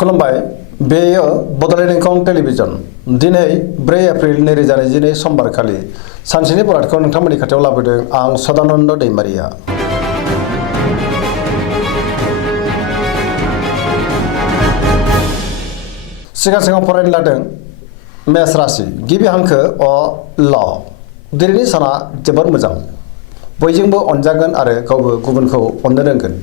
खुलुमबाय बेयो बड'लेण्ड इंखं टेलिभिजन दिनै 4 एप्रिल 2022 समबारखालि सानसेनि बरादखौ नोंथांमोननि खाथियाव लाबोदों आं सदानन्द दैमारिया। सिगां फरायनो लादों मेष राशि गिबि हांखो अ ल दिनैनि साना जोबोर मोजां बयजोंबो अनजागोन आरो गावबो गुबुनखौ अननो रोंगोन।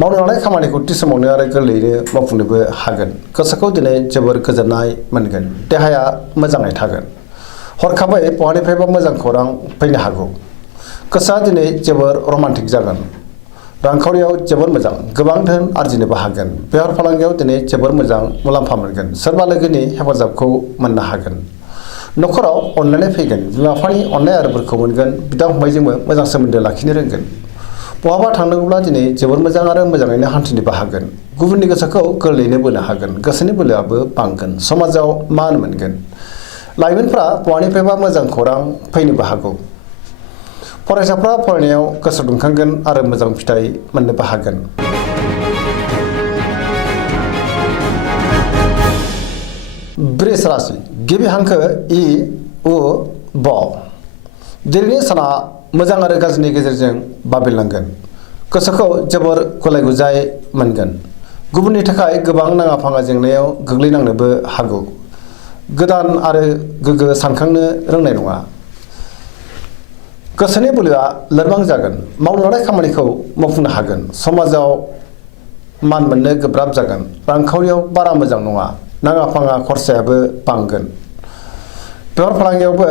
मावनो लानाय खामानिखौ थि समावनो आरो गोरलैयैनो मावफुंनोबो हागोन। गोसोखौ दिनै जोबोर गोजोननाय मोनगोन। देहाया मोजाङै थागोन। हरखाबै बहानिफ्रायबा मोजां खौरां फैनो हागौ। गोसोआ दिनै जोबोर रमान्टिक जागोन। रांखावरियाव जोबोर मोजां गोबां धोन आरजिनोबो हागोन। बेफार फालांगियाव दिनै जोबोर मोजां मुलाम्फा मोनगोन। सोरबा लोगोनि हेफाजाबखौ मोननो हागोन। न'खराव अनलायनाय फैगोन। बिमा बिफानि अननाय आरो बोरखौ मोनगोन। बिदा फंबायजोंबो मोजां सोमोन्दो लाखिनो रोंगोन। बहाबा थांनांगौब्ला दिनै जोबोर मोजां आरो मोजाङैनो हान्थिनोबो हागोन। गुबुननि गोसोखौ गोरलैयैनो बोनो हागोन। गोसोनि बोलोआबो बांगोन। समाजाव मान मोनगोन। लाइमोनफ्रा बहानिफ्रायबा मोजां खौरां फैनोबो हागौ। फरायसाफ्रा फरायनायाव गोसो दुंखांगोन आरो मोजां फिथाइ मोननोबो हागोन। वृष राशि गिबि हांखो इ उ ब दिनैनि साना मोजां आरो गाज्रिनि गेजेरजों बाबेरलांगोन। गोसोखौ जोबोर गुलाय गुजाय मोनगोन। गुबुननि थाखाय गोबां नाङा फाङा जेंनायाव गोग्लैनांनोबो हागौ। गोदान आरो गोग्गो सानखांनो रोंनाय नङा। गोसोनि बोलोआ लोरबां जागोन। मावनो लानाय खामानिखौ मावफुंनो हागोन। समाजाव मान मोननो गोब्राब जागोन। रांखावरियाव बारा मोजां नङा। नाङा फाङा खरसायाबो बांगोन। बेफार फालांगियावबो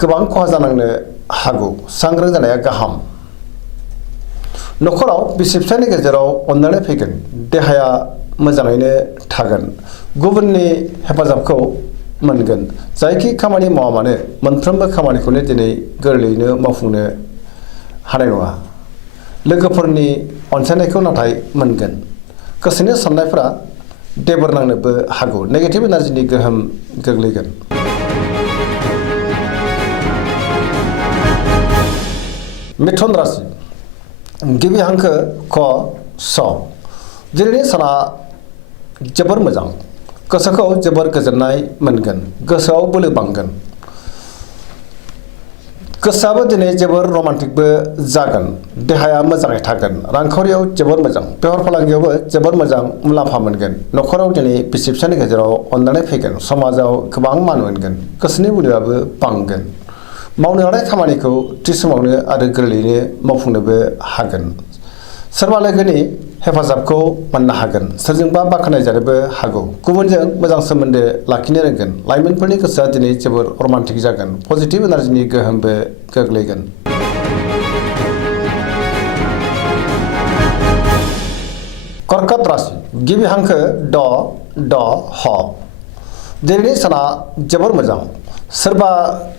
गोबां खहा जानांनो हागौ। सांग्रां जानाया गाहाम। न'खराव बिसि फिसायनि गेजेराव अनलायनाय फैगोन। देहाया मोजाङैनो थागोन। गुबुननि हेफाजाबखौ मोनगोन। जायखि खामानि मावा मानो मोनफ्रोमबो खामानिखौनो दिनै गोरलैयैनो मावफुंनो हानाय नङा। लोगोफोरनि अनसायनायखौ नाथाय मोनगोन। गोसोनि साननायफोरा देबोर नांनोबो हागौ। नेगेटिभ एनार्जिनि गोहोम गोग्लैगोन। मिथुन राशि गिबि हांखो क स दिनैनि साना जोबोर मोजां। गोसोखौ जोबोर गोजोननाय मोनगोन। गोसोआव बोलो बांगोन। गोसोआबो दिनै जोबोर रमान्टिकबो जागोन। देहाया मोजाङै थागोन। रांखावरियाव जोबोर मोजां। बेफार फालांगियावबो जोबोर मोजां मुलाम्फा मोनगोन। न'खराव दिनै बिसि फिसायनि गेजेराव अनलायनाय फैगोन। समाजाव गोबां मान मोनगोन। गोसोनि बोलोआबो बांगोन। मावनो लानाय खामानिखौ थि समावनो आरो गोरलैयैनो मावफुंनोबो हागोन। सोरबा लोगोनि हेफाजाबखौ मोननो हागोन। सोरजोंबा बाख्नायजानोबो हागौ। गुबुनजों मोजां सोमोन्दो लाखिनो रोंगोन। लाइमोनफोरनि गोसोआ दिनै जोबोर रमान्टिक जागोन। पजिटिभ एनार्जिनि गोहोमबो गोग्लैगोन। कर्कट राशि गिबि हांखो ड ह दिनैनि साना जोबोर मोजां। सोरबा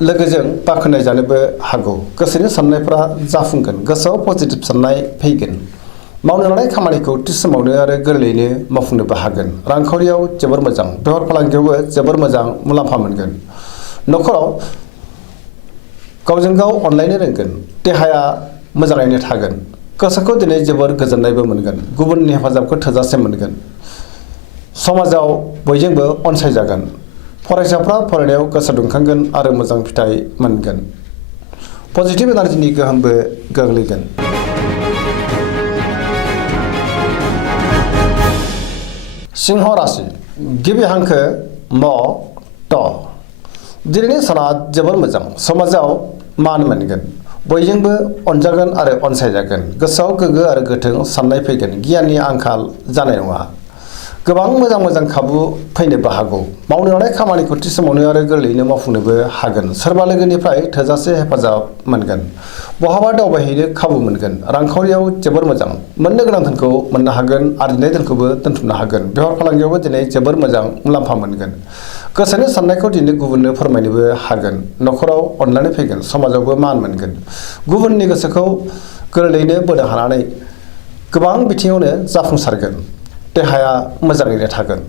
लोगोजों बाख्नायजानोबो हागौ। गोसोनि साननायफ्रा जाफुंगोन। गोसोआव पजिटिभ साननाय फैगोन। मावनो लानाय खामानिखौ थि समावनो आरो गोरलैयैनो मावफुंनोबो हागोन। रांखावरियाव जोबोर मोजां। बेफार फालांगियावबो जोबोर मोजां मुलाम्फा मोनगोन। न'खराव गावजों गाव अनलायनो रोंगोन। देहाया मोजाङैनो थागोन। गोसोखौ दिनै जोबोर गोजोननायबो मोनगोन। गुबुननि हेफाजाबखौ थोजासे मोनगोन। समाजाव बयजोंबो अनसायजागोन। फरायसाफ्रा फरायनायाव गोसो दुंखांगोन आरो मोजां फिथाइ मोनगोन। पजिटिभ एनार्जिनि गोहोमबो गोग्लैगोन। सिंह राशि गिबि हांखो म ट दिनैनि साना जोबोर मोजां। समाजाव मान मोनगोन। बयजोंबो अनजागोन आरो अनसायजागोन। गोसोआव गोग्गो आरो गोथों साननाय फैगोन। गियाननि आंखाल जानाय नङा। गोबां मोजां खाबु फैनोबो हागौ। मावनो लानाय खामानिखौ थि समावनो आरो गोरलैयैनो मावफुंनोबो हागोन। सोरबा लोगोनिफ्राय थोजासे हेफाजाब मोनगोन। बहाबा दावबायहैनो खाबु मोनगोन। रांखावरियाव जोबोर मोजां। मोननो गोनां धोनखौ मोननो हागोन। आरजिनाय धोनखौबो दोनथुमनो हागोन। बेफार फालांगियावबो दिनै जोबोर मोजां मुलाम्फा मोनगोन। गोसोनि साननायखौ दिनै गुबुननो फोरमायनोबो हागोन। न'खराव अनलायनाय फैगोन। समाजावबो मान मोनगोन। गुबुननि गोसोखौ गोरलैयैनो बोनो हानानै गोबां बिथिङावनो जाफुंसारगोन। देहाया मोजाङैनो थागोन।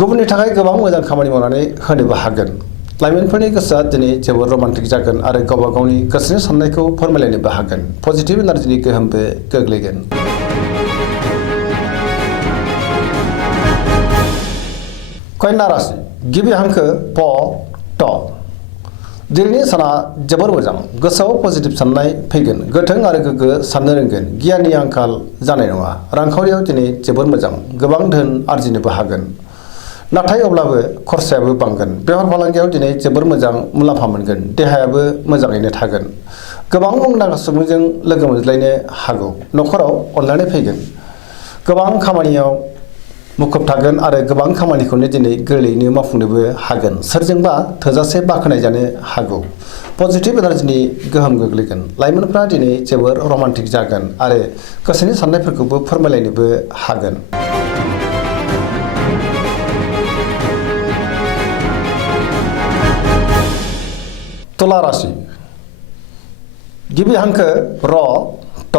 गुबुननि थाखाय गोबां मोजां खामानि मावनानै होनोबो हागोन। लाइमोनफोरनि गोसोआ दिनै जोबोर रमान्टिक जागोन आरो गावबा गावनि गोसोनि साननायखौ फोरमायलायनोबो हागोन। पजिटिभ एनार्जिनि गोहोमबो गोग्लैगोन। कन्या राशि गिबि हांखो प ट दिनैनि साना जोबोर मोजां गोसोआव पजिटिभ साननाय फैगोन गोथों आरो गोग्गो साननो रोंगोन गियाननि आंखाल जानाय नङा रांखावरियाव दिनै जोबोर मोजां गोबां धोन आरजिनोबो हागोन नाथाय अब्लाबो खरसायाबो बांगोन बेफार फालांगियाव दिनै जोबोर मोजां मुलाम्फा मोनगोन देहायाबो मोजाङैनो थागोन गोबां मुंदांखा सुबुंजों लोगो मोनज्लायनो हागौ न'खराव अनलायनाय फैगोन गोबां खामानियाव मुखुब थागोन आरो गोबां खामानिखौनो दिनै गोरलैयैनो मावफुंनोबो हागोन सोरजोंबा थोजासे बाख्नाय जानो हागौ पजिटिभ एनार्जिनि गोहोम गोग्लैगोन लाइमोनफ्रा दिनै जोबोर रमान्टिक जागोन आरो गोसोनि साननायफोरखौबो फोरमायलायनोबो हागोन तुला राशि गिबि हांखो र ट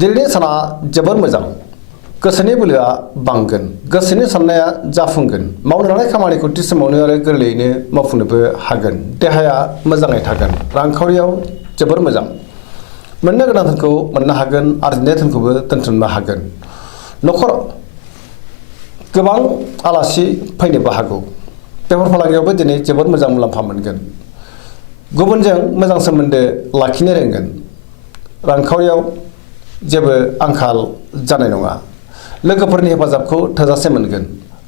दिनैनि साना जोबोर मोजां गोसोनि बोलोआ बांगोन गोसोनि साननाया जाफुंगोन मावनो लानाय खामानिखौ थि समावनो आरो गोरलैयैनो मावफुंनोबो हागोन देहाया मोजाङै थागोन रांखावरियाव जोबोर मोजां मोननो गोनां धोनखौ मोननो हागोन आरजिनाय धोनखौबो दोनथुमनो हागोन न'खराव गोबां आलासि फैनोबो हागौ बेफार फालांगियावबो दिनै जोबोर मोजां मुलाम्फा मोनगोन गुबुनजों मोजां सोमोन्दो लाखिनो रोंगोन रांखावरियाव जेबो आंखाल जानाय नङा लोगोफोरनि हेफाजाबखौ थोजासे मोनगोन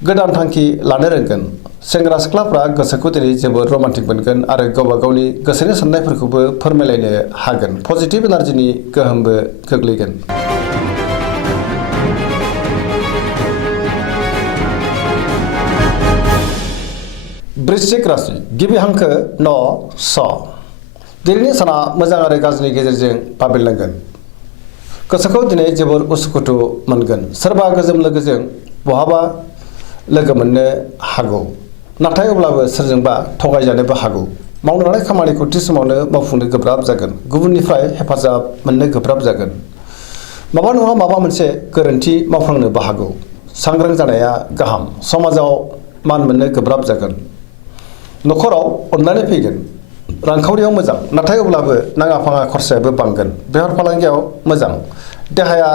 गोदान थांखि लानो रोंगोन सेंग्रा सिख्लाफ्रा गोसोखौ दिनै जोबोर रमान्टिक मोनगोन आरो गावबा गावनि गोसोनि साननायफोरखौबो फोरमायलायनो हागोन पजिटिभ एनार्जिनि गोहोमबो गोग्लैगोन वृश्चिक राशि गिबि हांखो न स दिनैनि साना मोजां आरो गाज्रिनि गेजेरजों बाबेरलांगोन गोसोखौ दिनै जोबोर उसुखुथु मोनगोन सोरबा गोजोम लोगोजों बहाबा लोगो मोननो हागौ नाथाय अब्लाबो सोरजोंबा थगायजानोबो हागौ मावनो लानाय खामानिखौ थि समावनो मावफुंनो गोब्राब जागोन गुबुननिफ्राय हेफाजाब मोननो गोब्राब जागोन माबा नङा माबा मोनसे गोरोन्थि मावफ्लांनोबो हागौ सांग्रां जानाया गाहाम समाजाव मान मोननो गोब्राब जागोन न'खराव अननानै फैगोन रांखावरियाव मोजां नाथाय अब्लाबो नाङा फाङा खरसायाबो बांगोन बेफार फालांगियाव मोजां देहाया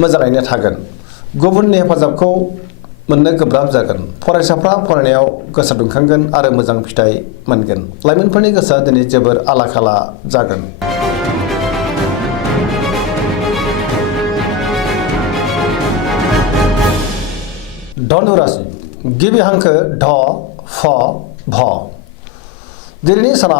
मोजाङैनो थागोन गुबुननि हेफाजाबखौ मोननो गोब्राब जागोन फरायसाफ्रा फरायनायाव गोसो दुंखांगोन आरो मोजां फिथाइ मोनगोन लाइमोनफोरनि गोसोआ दिनै जोबोर आला खाला जागोन धनु राशि गिबि हांखो ढ फ भ दिनैनि साना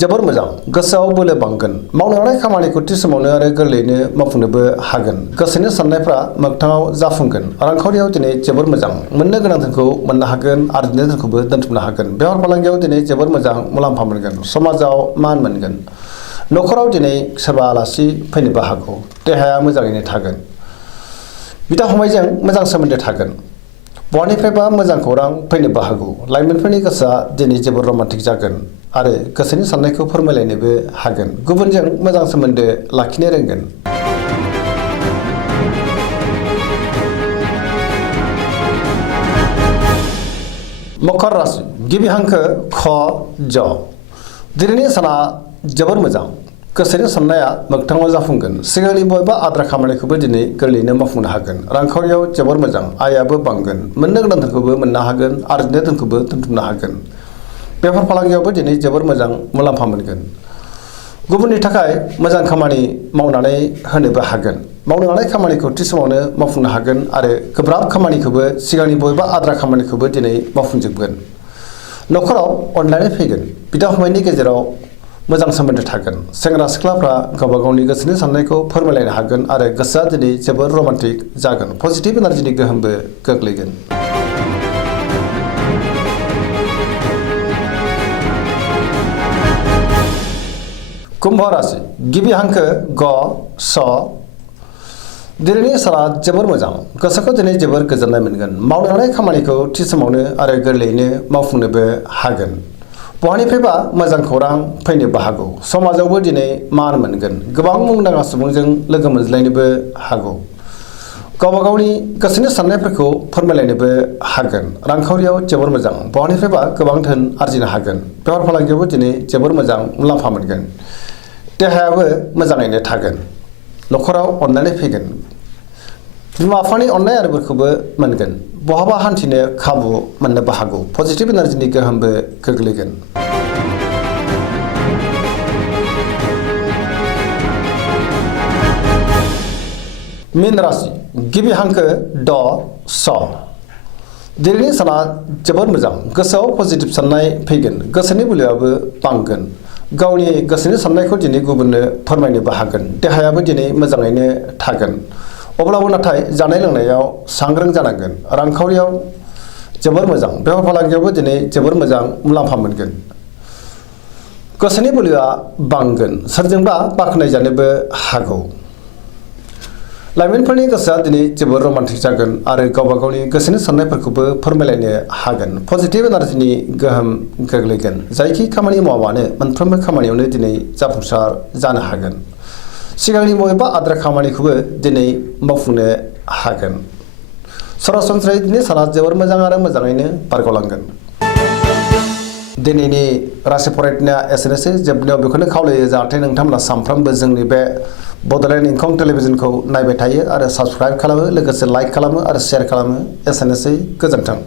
जोबोर मोजां गोसोआव बोलो बांगोन मावनो लानाय खामानिखौ थि समावनो आरो गोरलैयैनो मावफुंनोबो हागोन गोसोनि साननायफ्रा मोगथाङाव जाफुंगोन रांखावरियाव दिनै जोबोर मोजां मोननो गोनां धोनखौ मोननो हागोन आरजिनाय धोनखौबो दोनथुमनो हागोन बेफार फालांगियाव दिनै जोबोर मोजां मुलाम्फा मोनगोन समाजाव मान मोनगोन न'खराव दिनै सोरबा आलासि फैनोबो हागौ देहाया मोजाङैनो थागोन बिदा फंबायजों मोजां सोमोन्दो थागोन बहानिफ्रायबा मोजां खौरां फैनोबो हागौ लाइमोनफोरनि गोसोआ दिनै जोबोर रमान्टिक जागोन आरो गोसोनि साननायखौ फोरमायलायनोबो हागोन गुबुनजों मोजां सोमोन्दो लाखिनो रोंगोन मकर राशि गिबि हांखो ख ज दिनैनि साना जोबोर मोजां गोसोनि साननाया मोगथाङाव जाफुंगोन सिगांनि बबेबा आद्रा खामानिखौबो दिनै गोरलैयैनो मावफुंनो हागोन रांखावरियाव जोबोर मोजां आयाबो बांगोन मोननो गोनां धोनखौबो मोननो हागोन आरजिनाय धोनखौबो दोनथुमनो हागोन बेफार फालांगियावबो दिनै जोबोर मोजां मुलाम्फा मोनगोन गुबुननि थाखाय मोजां खामानि मावनानै होनोबो हागोन मावनो लानाय खामानिखौ थि समावनो मावफुंनो हागोन आरो गोब्राब खामानिखौबो सिगांनि बबेबा आद्रा खामानिखौबो दिनै मावफुंजोबगोन न'खराव अनलायनाय फैगोन बिदा फंबायनि गेजेराव मोजां सोमोन्दो थागोन सेंग्रा सिख्लाफ्रा गावबा गावनि गोसोनि साननायखौ फोरमायलायनो हागोन आरो गोसोआ दिनै जोबोर रमान्टिक जागोन पजिटिभ एनार्जिनि गोहोमबो गोग्लैगोन कुम्भ राशि गिबि हांखो ग स दिनैनि साना जोबोर मोजां गोसोखौ दिनै जोबोर गोजोननाय मोनगोन मावनो लानाय खामानिखौ थि समावनो आरो गोरलैयैनो मावफुंनोबो हागोन बहानिफ्रायबा मोजां खौरां फैनोबो हागौ समाजावबो दिनै मान मोनगोन गोबां मुंदांखा सुबुंजों लोगो मोनज्लायनोबो हागौ गावबा गावनि गोसोनि साननायफोरखौ फोरमायलायनोबो हागोन रांखावरियाव जोबोर मोजां बहानिफ्रायबा गोबां धोन आरजिनो हागोन बेफार फालांगियावबो दिनै जोबोर मोजां मुलाम्फा मोनगोन देहायाबो मोजाङैनो थागोन न'खराव अननानै फैगोन बिमा बिफानि अननाय आरो बोरखौबो मोनगोन। बहाबा हान्थिनो खाबु मोननोबो हागौ। पजिटिभ एनार्जिनि गोहोमबो गोग्लैगोन। मीन राशि गिबि हांखो ड स। दिनैनि साना जोबोद मोजां। गोसोआव पजिटिभ साननाय फैगोन। गोसोनि बोलोआबो बांगोन। गावनि गोसोनि साननायखौ दिनै गुबुननो फोरमायनोबो हागोन। देहायाबो दिनै मोजाङैनो थागोन। अब्लाबो नाथाय जानाय लोंनायाव सांग्रां जानांगोन। रांखावरियाव जोबोर मोजां। बेफार फालांगियावबो दिनै जोबोर मोजां मुलाम्फा मोनगोन। गोसोनि बोलोआ बांगोन। सोरजोंबा बाख्नायजानोबो हागौ। लाइमोनफोरनि गोसोआ दिनै जोबोर रमान्टिक जागोन आरो गावबा गावनि गोसोनि साननायफोरखौबो फोरमायलायनो हागोन। पजिटिभ एनार्जिनि गोहोम गोग्लैगोन। जायखि खामानि मावा मानो मोनफ्रोमबो खामानियावनो दिनै जाफुंसार जानो हागोन। सिगांनि बबेबा आद्रा खामानिखौबो दिनै मावफुंनो हागोन। सरासनस्रायै दिनै साना जोबोर मोजां आरो मोजाङैनो बारग'लांगोन। दिनैनि राशि फरायनाया एसेनोसै। जोबनायाव बेखौनो खावलायो जाहाथे नोंथांमोना सानफ्रोमबो जोंनि बे बड'लेण्ड इंखं टेलिभिजनखौ नायबाय थायो आरो साबस्क्राइब खालामो, लोगोसे लाइक खालामो आरो शेयार खालामो। एसेनोसै, गोजोन्थों।